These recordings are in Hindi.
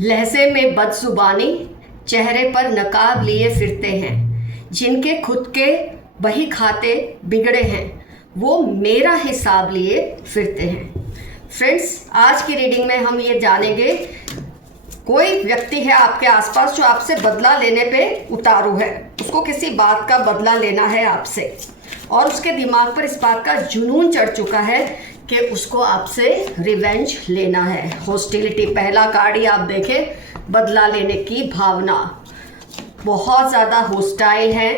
लहजे में बदजुबानी, चेहरे पर नकाब लिए फिरते हैं। जिनके खुद के वही खाते बिगड़े हैं, वो मेरा हिसाब लिए फिरते हैं। फ्रेंड्स, आज की रीडिंग में हम ये जानेंगे, कोई व्यक्ति है आपके आसपास जो आपसे बदला लेने पे उतारू है। उसको किसी बात का बदला लेना है आपसे, और उसके दिमाग पर इस बात का जुनून चढ़ चुका है कि उसको आपसे रिवेंज लेना है। हॉस्टिलिटी पहला कार्ड ही आप देखें, बदला लेने की भावना बहुत ज़्यादा हॉस्टाइल है।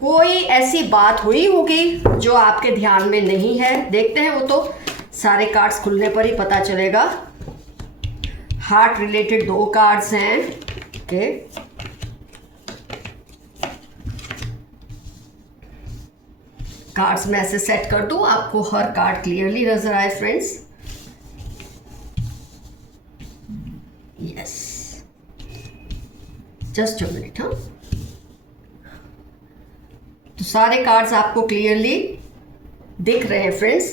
कोई ऐसी बात हुई होगी जो आपके ध्यान में नहीं है। देखते हैं, वो तो सारे कार्ड्स खुलने पर ही पता चलेगा। हार्ट रिलेटेड 2 कार्ड्स हैं। ओके, कार्ड्स में ऐसे सेट कर दूं, आपको हर कार्ड क्लियरली नजर आए friends. Yes, just a minute. हाँ, तो सारे कार्ड्स आपको क्लियरली दिख रहे हैं फ्रेंड्स।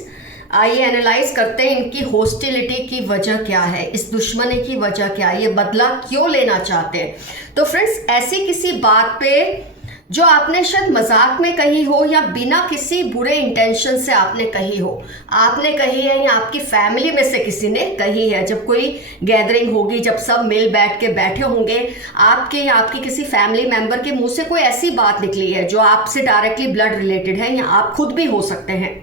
आइए एनालाइज करते हैं, इनकी हॉस्टिलिटी की वजह क्या है, इस दुश्मनी की वजह क्या है, ये बदला क्यों लेना चाहते हैं। तो फ्रेंड्स, ऐसी किसी बात पे जो आपने शायद मजाक में कही हो या बिना किसी बुरे इंटेंशन से आपने कही हो, आपने कही है या आपकी फैमिली में से किसी ने कही है। जब कोई गैदरिंग होगी, जब सब मिल बैठ के बैठे होंगे, आपके या आपकी किसी फैमिली मेंबर के मुंह से कोई ऐसी बात निकली है जो आपसे डायरेक्टली ब्लड रिलेटेड है, या आप खुद भी हो सकते हैं,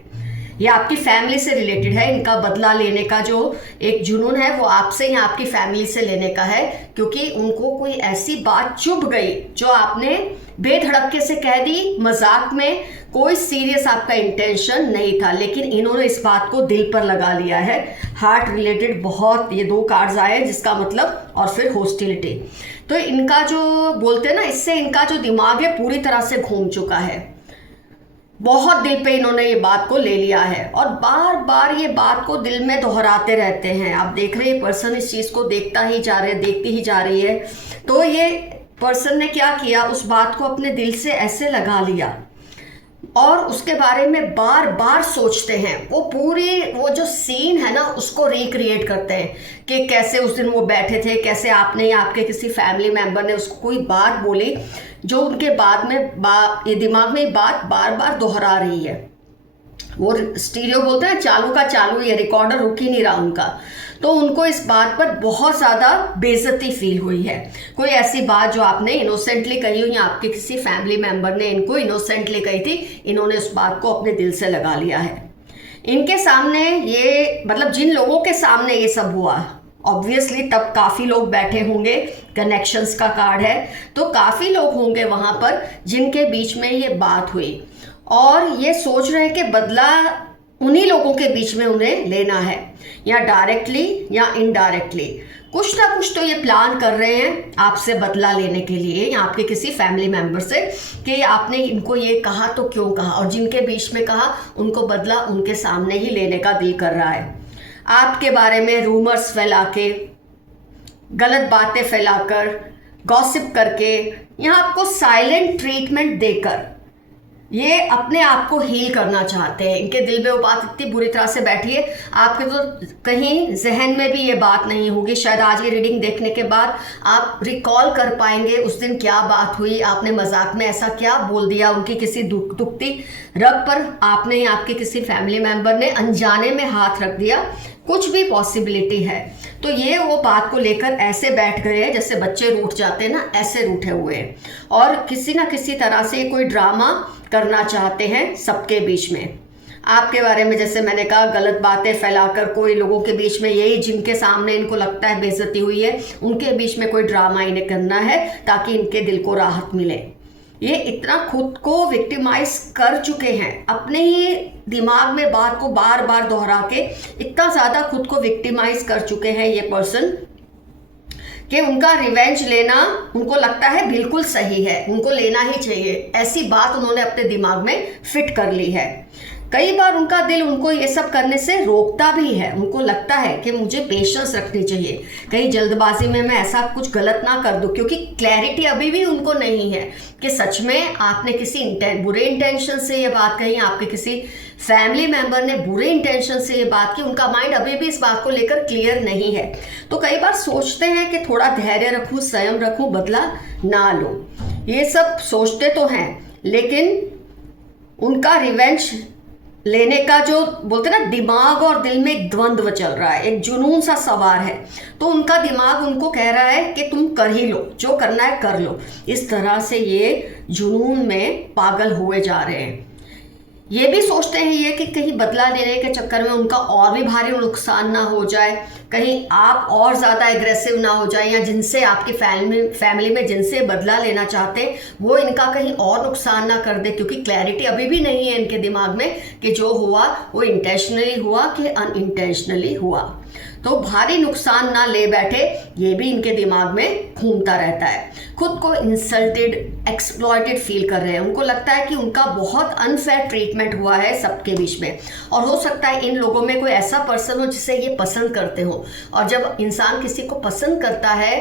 या आपकी फैमिली से रिलेटेड है। इनका बदला लेने का जो एक जुनून है वो आपसे या आपकी फैमिली से लेने का है, क्योंकि उनको कोई ऐसी बात चुभ गई जो आपने बेधड़के से कह दी मजाक में। कोई सीरियस आपका इंटेंशन नहीं था, लेकिन इन्होंने इस बात को दिल पर लगा लिया है। हार्ट रिलेटेड बहुत ये 2 कार्ड्स आए, जिसका मतलब, और फिर हॉस्टिलिटी। तो इनका जो बोलते हैं ना, इससे इनका जो दिमाग है पूरी तरह से घूम चुका है। बहुत दिल पे इन्होंने ये बात को ले लिया है, और बार बार ये बात को दिल में दोहराते रहते हैं। आप देख रहे हैं, पर्सन इस चीज़ को देखता ही जा रहे, देखती ही जा रही है। तो ये पर्सन ने क्या किया, उस बात को अपने दिल से ऐसे लगा लिया, और उसके बारे में बार बार सोचते हैं। वो जो सीन है ना, उसको रिक्रिएट करते हैं कि कैसे उस दिन वो बैठे थे, कैसे आपने या आपके किसी फैमिली मेंबर ने उसको कोई बात बोली जो उनके बाद में ये दिमाग में बात बार बार दोहरा रही है। वो स्टीरियो बोलते हैं, चालू का चालू ही है, रिकॉर्डर रुक ही नहीं रहा उनका। तो उनको इस बात पर बहुत ज़्यादा बेइज्जती फील हुई है। कोई ऐसी बात जो आपने इनोसेंटली कही हो, या आपके किसी फैमिली मेंबर ने इनको इनोसेंटली कही थी, इन्होंने उस बात को अपने दिल से लगा लिया है। इनके सामने ये, मतलब जिन लोगों के सामने ये सब हुआ, ऑब्वियसली तब काफ़ी लोग बैठे होंगे। कनेक्शंस का कार्ड है, तो काफ़ी लोग होंगे वहाँ पर जिनके बीच में ये बात हुई, और ये सोच रहे हैं कि बदला उन्हीं लोगों के बीच में उन्हें लेना है, या डायरेक्टली या इनडायरेक्टली। कुछ ना कुछ तो ये प्लान कर रहे हैं आपसे बदला लेने के लिए, या आपके किसी फैमिली मेंबर से, कि आपने इनको ये कहा तो क्यों कहा, और जिनके बीच में कहा उनको बदला उनके सामने ही लेने का दिल कर रहा है। आपके बारे में रूमर्स फैला के, गलत बातें फैलाकर, गॉसिप करके, या आपको साइलेंट ट्रीटमेंट देकर ये अपने आप को हील करना चाहते हैं। इनके दिल में वो बात इतनी बुरी तरह से बैठी है, आपके तो कहीं जहन में भी ये बात नहीं होगी। शायद आज ये रीडिंग देखने के बाद आप रिकॉल कर पाएंगे उस दिन क्या बात हुई, आपने मजाक में ऐसा क्या बोल दिया उनकी किसी दुखती रग पर, आपने या आपके किसी फैमिली मेंबर ने अनजाने में हाथ रख दिया, कुछ भी पॉसिबिलिटी है। तो ये वो बात को लेकर ऐसे बैठ गए हैं जैसे बच्चे रूठ जाते हैं ना, ऐसे रूठे हुए हैं, और किसी ना किसी तरह से कोई ड्रामा करना चाहते हैं सबके बीच में। आपके बारे में, जैसे मैंने कहा, गलत बातें फैलाकर कोई लोगों के बीच में, यही जिनके सामने इनको लगता है बेइज्जती हुई है, उनके बीच में कोई ड्रामा इन्हें करना है ताकि इनके दिल को राहत मिले। ये इतना खुद को विक्टिमाइज कर चुके हैं, अपने ही दिमाग में बात को बार बार दोहरा के इतना ज़्यादा खुद को विक्टिमाइज कर चुके हैं ये पर्सन, कि उनका रिवेंज लेना उनको लगता है बिल्कुल सही है, उनको लेना ही चाहिए। ऐसी बात उन्होंने अपने दिमाग में फिट कर ली है। कई बार उनका दिल उनको ये सब करने से रोकता भी है। उनको लगता है कि मुझे पेशेंस रखनी चाहिए, कहीं जल्दबाजी में मैं ऐसा कुछ गलत ना कर दूं, क्योंकि क्लैरिटी अभी भी उनको नहीं है कि सच में आपने किसी बुरे इंटेंशन से ये बात कही, आपके किसी फैमिली मेंबर ने बुरे इंटेंशन से ये बात की। उनका माइंड अभी भी इस बात को लेकर क्लियर नहीं है। तो कई बार सोचते हैं कि थोड़ा धैर्य रखूं, संयम रखूं, बदला ना लूं। ये सब सोचते तो हैं, लेकिन उनका रिवेंज लेने का जो बोलते ना दिमाग और दिल में एक द्वंद्व चल रहा है, एक जुनून सा सवार है। तो उनका दिमाग उनको कह रहा है कि तुम कर ही लो, जो करना है कर लो। इस तरह से ये जुनून में पागल हुए जा रहे हैं। ये भी सोचते हैं ये कि कहीं बदला लेने के चक्कर में उनका और भी भारी नुकसान ना हो जाए, कहीं आप और ज़्यादा एग्रेसिव ना हो जाए, या जिनसे आपकी फैमिली में जिनसे बदला लेना चाहते हैं वो इनका कहीं और नुकसान ना कर दे, क्योंकि क्लैरिटी अभी भी नहीं है इनके दिमाग में कि जो हुआ वो इंटेंशनली हुआ कि अनइंटेंशनली हुआ। तो भारी नुकसान ना ले बैठे, ये भी इनके दिमाग में घूमता रहता है। खुद को इंसल्टेड, एक्सप्लॉयटेड फील कर रहे हैं। उनको लगता है कि उनका बहुत अनफेयर ट्रीटमेंट हुआ है सबके बीच में, और हो सकता है इन लोगों में कोई ऐसा पर्सन हो जिसे ये पसंद करते हो। और जब इंसान किसी को पसंद करता है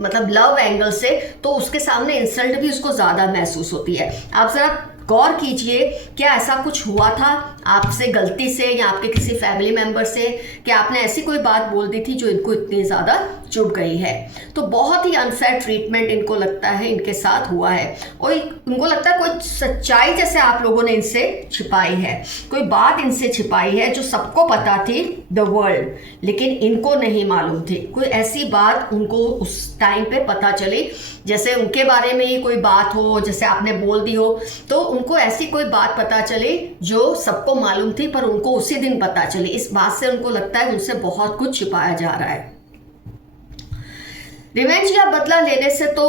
मतलब लव एंगल से, तो उसके सामने इंसल्ट भी उसको ज़्यादा महसूस होती है। आप ज़रा गौर कीजिए, क्या ऐसा कुछ हुआ था आपसे गलती से या आपके किसी फैमिली मेंबर से कि आपने ऐसी कोई बात बोल दी थी जो इनको इतनी ज़्यादा चुभ गई है। तो बहुत ही अनफेयर ट्रीटमेंट इनको लगता है इनके साथ हुआ है। और इनको लगता है कोई सच्चाई जैसे आप लोगों ने इनसे छिपाई है, कोई बात इनसे छिपाई है जो सबको पता थी द वर्ल्ड, लेकिन इनको नहीं मालूम थी। कोई ऐसी बात उनको उस टाइम पे पता चली, जैसे उनके बारे में ही कोई बात हो, जैसे आपने बोल दी हो, तो उनको ऐसी कोई बात पता चली जो सबको मालूम थी पर उनको उसी दिन पता चली। इस बात से उनको लगता है उनसे बहुत कुछ छिपाया जा रहा है। रिवेंज या बदला लेने से तो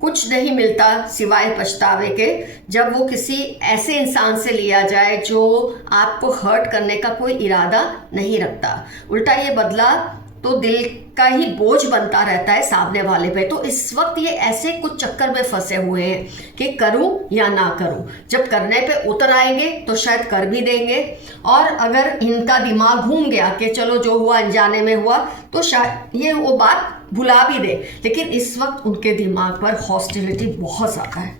कुछ नहीं मिलता सिवाय पछतावे के, जब वो किसी ऐसे इंसान से लिया जाए जो आपको हर्ट करने का कोई इरादा नहीं रखता। उल्टा ये बदला तो दिल का ही बोझ बनता रहता है सामने वाले पे। तो इस वक्त ये ऐसे कुछ चक्कर में फंसे हुए हैं कि करूं या ना करूं। जब करने पे उतर आएंगे तो शायद कर भी देंगे, और अगर इनका दिमाग घूम गया कि चलो जो हुआ अनजाने में हुआ, तो शायद ये वो बात भुला भी दे। लेकिन इस वक्त उनके दिमाग पर हॉस्टिलिटी बहुत ज़्यादा है,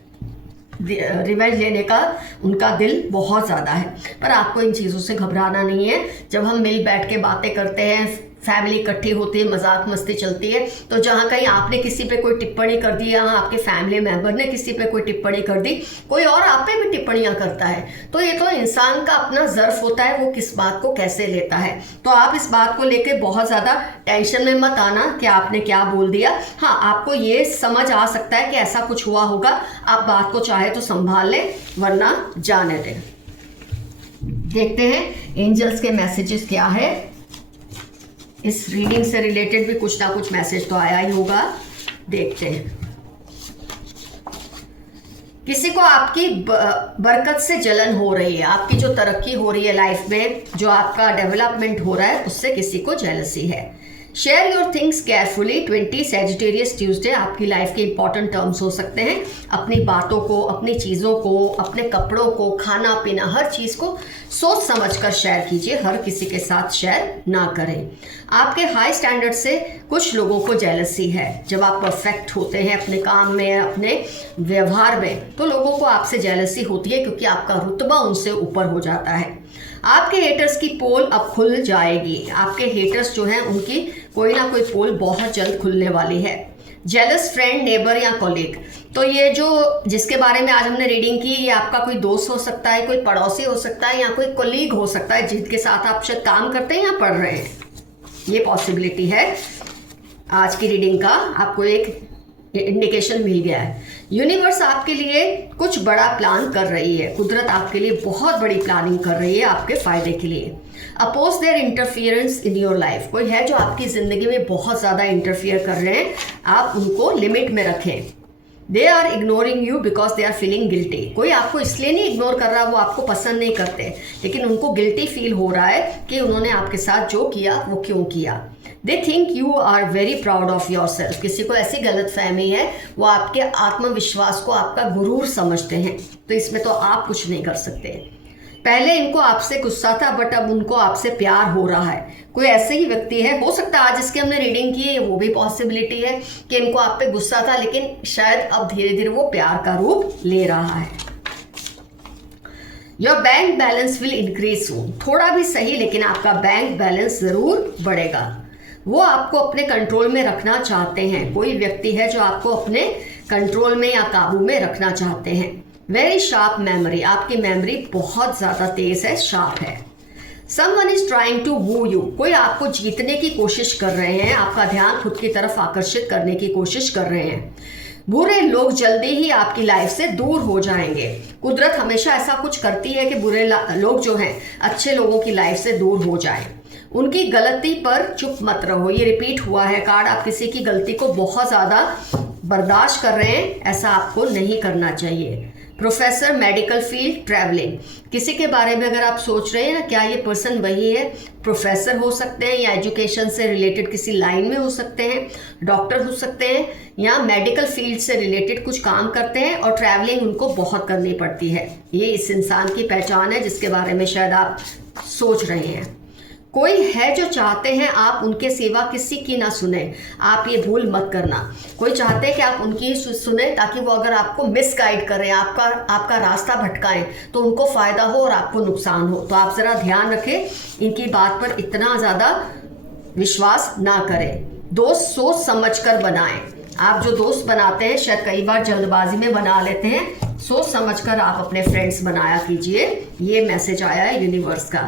रिवेंज लेने का उनका दिल बहुत ज़्यादा है। पर आपको इन चीज़ों से घबराना नहीं है। जब हम मिल बैठ के बातें करते हैं, फैमिली इकट्ठी होती है, मजाक मस्ती चलती है, तो जहाँ कहीं आपने किसी पे कोई टिप्पणी कर दी, यहाँ आपके फैमिली मेंबर ने किसी पे कोई टिप्पणी कर दी, कोई और आप पे भी टिप्पणियाँ करता है, तो ये तो इंसान का अपना ज़र्फ होता है, वो किस बात को कैसे लेता है। तो आप इस बात को लेकर बहुत ज़्यादा टेंशन में मत आना कि आपने क्या बोल दिया। हाँ, आपको ये समझ आ सकता है कि ऐसा कुछ हुआ होगा, आप बात को चाहे तो संभाल लें, वरना जाने दें। देखते हैं एंजल्स के मैसेजेस क्या है। इस रीडिंग से रिलेटेड भी कुछ ना कुछ मैसेज तो आया ही होगा, देखते हैं। किसी को आपकी बरकत से जलन हो रही है, आपकी जो तरक्की हो रही है लाइफ में, जो आपका डेवलपमेंट हो रहा है, उससे किसी को जेलसी है। Share your things carefully. 20 Sagittarius Tuesday आपकी लाइफ के इंपॉर्टेंट टर्म्स हो सकते हैं। अपनी बातों को, अपनी चीज़ों को, अपने कपड़ों को, खाना पीना, हर चीज़ को सोच समझ कर शेयर कीजिए, हर किसी के साथ शेयर ना करें। आपके हाई स्टैंडर्ड से कुछ लोगों को जेलसी है। जब आप परफेक्ट होते हैं अपने काम में, अपने व्यवहार में, तो लोगों को आपसे जेलसी होती है, क्योंकि आपका रुतबा उनसे ऊपर हो जाता है। आपके हेटर्स की पोल अब खुल जाएगी। आपके हेटर्स जो हैं उनकी कोई ना कोई पोल बहुत जल्द खुलने वाली है। जेलस फ्रेंड, नेबर या कॉलीग, तो ये जो जिसके बारे में आज हमने रीडिंग की, ये आपका कोई दोस्त हो सकता है, कोई पड़ोसी हो सकता है, या कोई कॉलीग हो सकता है जिनके साथ आप शायद काम करते हैं या पढ़ रहे हैं। ये पॉसिबिलिटी है। आज की रीडिंग का आपको एक इंडिकेशन मिल गया है। यूनिवर्स आपके लिए कुछ बड़ा प्लान कर रही है। कुदरत आपके लिए बहुत बड़ी प्लानिंग कर रही है आपके फायदे के लिए। Oppose their interference in your life. कोई है जो आपकी ज़िंदगी में बहुत ज़्यादा इंटरफियर कर रहे हैं, आप उनको लिमिट में रखें। They are ignoring you because they are feeling guilty. कोई आपको इसलिए नहीं इग्नोर कर रहा, वो आपको पसंद नहीं करते, लेकिन उनको गिल्टी फील हो रहा है कि उन्होंने आपके साथ जो किया वो क्यों किया। They think you are very proud of yourself. किसी को ऐसी गलत फहमी है, वो आपके आत्मविश्वास को आपका गुरूर समझते हैं, तो इसमें तो आप कुछ नहीं कर सकते। पहले इनको आपसे गुस्सा था बट अब उनको आपसे प्यार हो रहा है। कोई ऐसे ही व्यक्ति है, हो सकता है आज जिसकी हमने रीडिंग की है वो भी पॉसिबिलिटी है कि इनको आप पे गुस्सा था, लेकिन शायद अब धीरे धीरे वो प्यार का रूप ले रहा है। Your bank balance will increase soon, थोड़ा भी सही लेकिन आपका बैंक बैलेंस जरूर बढ़ेगा। वो आपको अपने कंट्रोल में रखना चाहते हैं। कोई व्यक्ति है जो आपको अपने कंट्रोल में या काबू में रखना चाहते हैं। वेरी शार्प मेमोरी, आपकी मेमोरी बहुत ज़्यादा तेज है, शार्प है। Someone is trying to woo you, कोई आपको जीतने की कोशिश कर रहे हैं, आपका ध्यान खुद की तरफ आकर्षित करने की कोशिश कर रहे हैं। बुरे लोग जल्दी ही आपकी लाइफ से दूर हो जाएंगे। कुदरत हमेशा ऐसा कुछ करती है कि बुरे लोग जो हैं अच्छे लोगों की लाइफ से दूर हो जाएं। उनकी गलती पर चुप मत रहो, ये रिपीट हुआ है कार्ड। आप किसी की गलती को बहुत ज़्यादा बर्दाश्त कर रहे हैं, ऐसा आपको नहीं करना चाहिए। प्रोफेसर, मेडिकल फील्ड, ट्रैवलिंग, किसी के बारे में अगर आप सोच रहे हैं ना क्या ये पर्सन वही है, प्रोफेसर हो सकते हैं या एजुकेशन से रिलेटेड किसी लाइन में हो सकते हैं, डॉक्टर हो सकते हैं या मेडिकल फील्ड से रिलेटेड कुछ काम करते हैं और ट्रैवलिंग उनको बहुत करनी पड़ती है। ये इस इंसान की पहचान है जिसके बारे में शायद आप सोच रहे हैं। कोई है जो चाहते हैं आप उनके सिवा किसी की ना सुने, आप ये भूल मत करना। कोई चाहते हैं कि आप उनकी ही सुने ताकि वो अगर आपको मिसगाइड करें, आपका रास्ता भटकाएं तो उनको फ़ायदा हो और आपको नुकसान हो। तो आप ज़रा ध्यान रखें, इनकी बात पर इतना ज़्यादा विश्वास ना करें। दोस्त सोच समझ कर बनाएं। आप जो दोस्त बनाते हैं शायद कई बार जल्दबाजी में बना लेते हैं, सोच समझ कर आप अपने फ्रेंड्स बनाया कीजिए। ये मैसेज आया है यूनिवर्स का।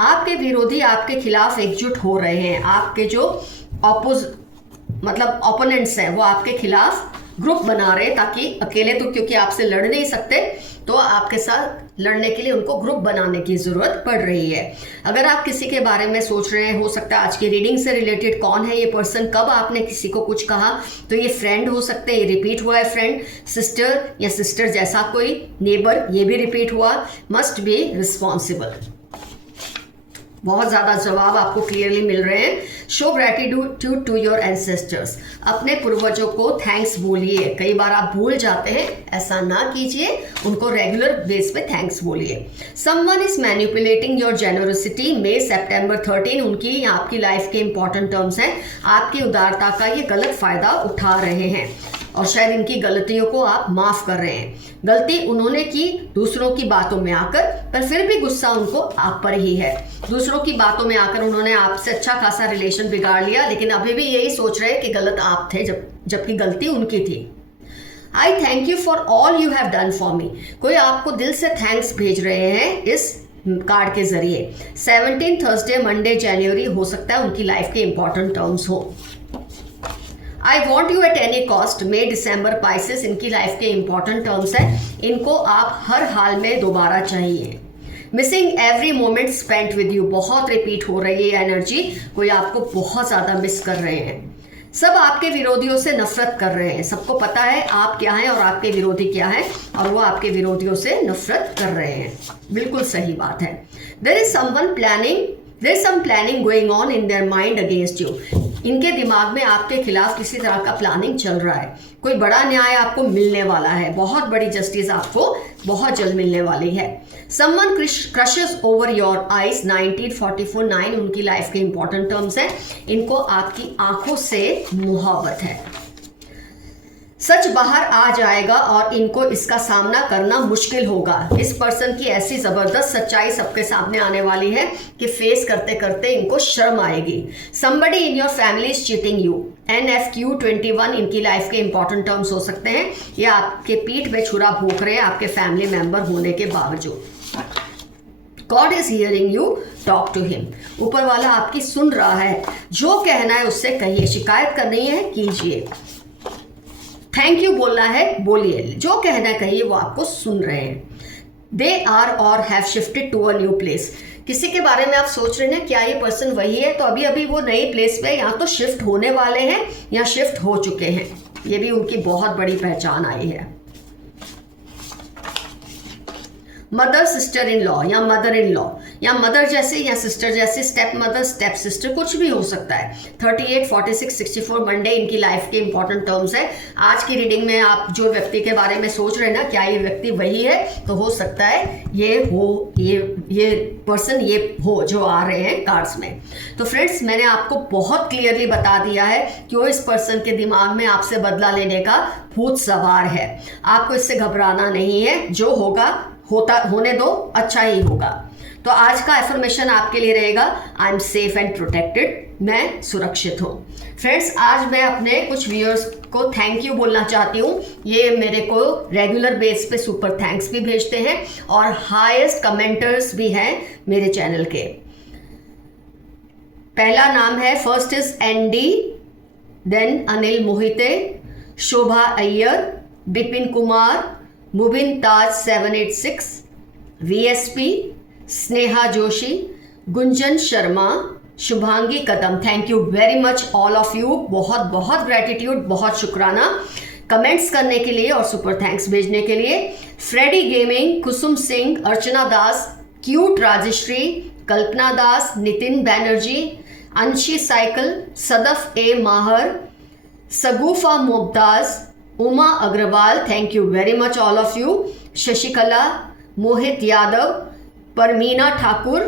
आपके विरोधी आपके खिलाफ एकजुट हो रहे हैं। आपके जो ओपोनेंट्स हैं वो आपके खिलाफ ग्रुप बना रहे हैं ताकि अकेले तो क्योंकि आपसे लड़ नहीं सकते तो आपके साथ लड़ने के लिए उनको ग्रुप बनाने की ज़रूरत पड़ रही है। अगर आप किसी के बारे में सोच रहे हैं, हो सकता है आज की रीडिंग से रिलेटेड कौन है ये पर्सन, कब आपने किसी को कुछ कहा, तो ये फ्रेंड हो सकते हैं, ये रिपीट हुआ है फ्रेंड, सिस्टर या सिस्टर जैसा कोई नेबर, ये भी रिपीट हुआ। मस्ट बी रिस्पॉन्सिबल, बहुत ज़्यादा जवाब आपको क्लियरली मिल रहे हैं। Show gratitude to your ancestors, अपने पूर्वजों को थैंक्स बोलिए। कई बार आप भूल जाते हैं, ऐसा ना कीजिए, उनको रेगुलर बेस पे थैंक्स बोलिए। Someone is manipulating your generosity, मई सितंबर 13 उनकी आपकी लाइफ के इंपॉर्टेंट टर्म्स हैं। आपकी उदारता का ये गलत फायदा उठा रहे हैं और शायद इनकी गलतियों को आप माफ़ कर रहे हैं। गलती उन्होंने की दूसरों की बातों में आकर, पर फिर भी गुस्सा उनको आप पर ही है। दूसरों की बातों में आकर उन्होंने आपसे अच्छा खासा रिलेशन बिगाड़ लिया, लेकिन अभी भी यही सोच रहे हैं कि गलत आप थे जबकि गलती उनकी थी। आई thank you for all you have done for me, कोई आपको दिल से थैंक्स भेज रहे हैं इस कार्ड के जरिए। 17 थर्सडे, मंडे, जनवरी हो सकता है उनकी लाइफ के इंपॉर्टेंट टर्म्स हो। I want you at any cost, May December, Pisces इनकी लाइफ के इंपॉर्टेंट टर्म्स हैं। इनको आप हर हाल में दोबारा चाहिए। Missing every moment spent with you, बहुत रिपीट हो रही है एनर्जी, कोई आपको बहुत ज़्यादा मिस कर रहे हैं। सब आपके विरोधियों से नफरत कर रहे हैं, सबको पता है आप क्या हैं और आपके विरोधी क्या हैं, और वो आपके विरोधियों से नफरत कर रहे हैं। बिल्कुल सही बात है। There is some planning going on in their mind against you, इनके दिमाग में आपके खिलाफ किसी तरह का प्लानिंग चल रहा है। कोई बड़ा न्याय आपको मिलने वाला है, बहुत बड़ी जस्टिस आपको बहुत जल्द मिलने वाली है। Someone crushes over your eyes, 1944, 9 उनकी लाइफ के इंपॉर्टेंट टर्म्स हैं। इनको आपकी आंखों से मोहब्बत है। सच बाहर आ जाएगा और इनको इसका सामना करना मुश्किल होगा। इस पर्सन की ऐसी ज़बरदस्त सच्चाई सबके सामने आने वाली है कि फेस करते करते इनको शर्म आएगी। Somebody in your family is cheating you, NFQ 21 इनकी लाइफ के इंपॉर्टेंट टर्म्स हो सकते हैं। ये आपके पीठ पे छुरा भोंक रहे हैं आपके फैमिली मेंबर होने के बावजूद। God is hearing you, talk to him, ऊपर वाला आपकी सुन रहा है, जो कहना है उससे कहिए, शिकायत करनी है कीजिए, थैंक यू बोलना है बोलिए, जो कहना है कहिए, वो आपको सुन रहे हैं। They are or have shifted to a new place, किसी के बारे में आप सोच रहे हैं क्या ये पर्सन वही है, तो अभी अभी वो नई प्लेस पे या तो शिफ्ट होने वाले हैं या शिफ्ट हो चुके हैं। ये भी उनकी बहुत बड़ी पहचान आई है। मदर सिस्टर इन लॉ या मदर इन लॉ या मदर जैसे या सिस्टर जैसे, स्टेप मदर स्टेप सिस्टर, कुछ भी हो सकता है। 38, 46, 64 मंडे इनकी लाइफ के इंपॉर्टेंट टर्म्स है। आज की रीडिंग में आप जो व्यक्ति के बारे में सोच रहे हैं ना, क्या ये व्यक्ति वही है, तो हो सकता है ये पर्सन ये हो जो आ रहे हैं कार्ड्स में। तो फ्रेंड्स, मैंने आपको बहुत क्लियरली बता दिया है क्यों इस पर्सन के दिमाग में आपसे बदला लेने का भूत सवार है। आपको इससे घबराना नहीं है, जो होने दो, अच्छा ही होगा। तो आज का एफर्मेशन आपके लिए रहेगा, I am safe and protected, मैं सुरक्षित हूँ। फ्रेंड्स, आज मैं अपने कुछ व्यूअर्स को थैंक यू बोलना चाहती हूँ। ये मेरे को रेगुलर बेस पे सुपर थैंक्स भी भेजते हैं और हाईएस्ट कमेंटर्स भी हैं मेरे चैनल के। पहला नाम है, first is ND, then Anil Mohite, Shobha Iyer, Bipin Kumar, Mubin Taj 786, VSP, Sneha Joshi, Gunjan Sharma, Shubhangi Kadam. Thank you very much all of you, बहुत बहुत ग्रेटिट्यूड, बहुत शुक्राना कमेंट्स करने के लिए और सुपर थैंक्स भेजने के लिए। Freddy gaming, Kusum Singh, Archana Das, cute Rajshree, Kalpana Das, Nitin Banerjee, Anshi cycle, Sadaf A Mahar, Sagufa Mumtaz, Uma Agarwal, thank you very much all of you, Shashikala, Mohit Yadav, Parmina Thakur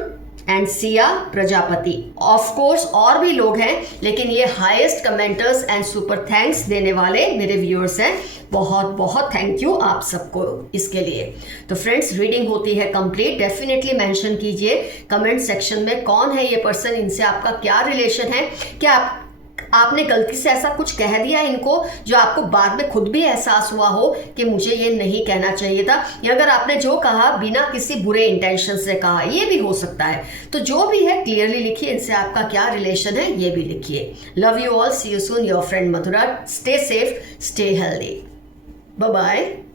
and Siya Prajapati. Of course और भी लोग हैं, लेकिन ये highest commenters and super thanks देने वाले मेरे व्यूअर्स हैं। बहुत बहुत थैंक यू आप सबको इसके लिए। तो फ्रेंड्स, रीडिंग होती है कंप्लीट। डेफिनेटली मेंशन कीजिए कमेंट सेक्शन में कौन है ये पर्सन, इनसे आपका क्या रिलेशन है, क्या आपने गलती से ऐसा कुछ कह दिया इनको जो आपको बाद में खुद भी एहसास हुआ हो कि मुझे ये नहीं कहना चाहिए था, या अगर आपने जो कहा बिना किसी बुरे इंटेंशन से कहा, ये भी हो सकता है। तो जो भी है क्लियरली लिखिए, इनसे आपका क्या रिलेशन है ये भी लिखिए। Love you all, see you soon, your friend Madhura. Stay safe, stay healthy, bye bye.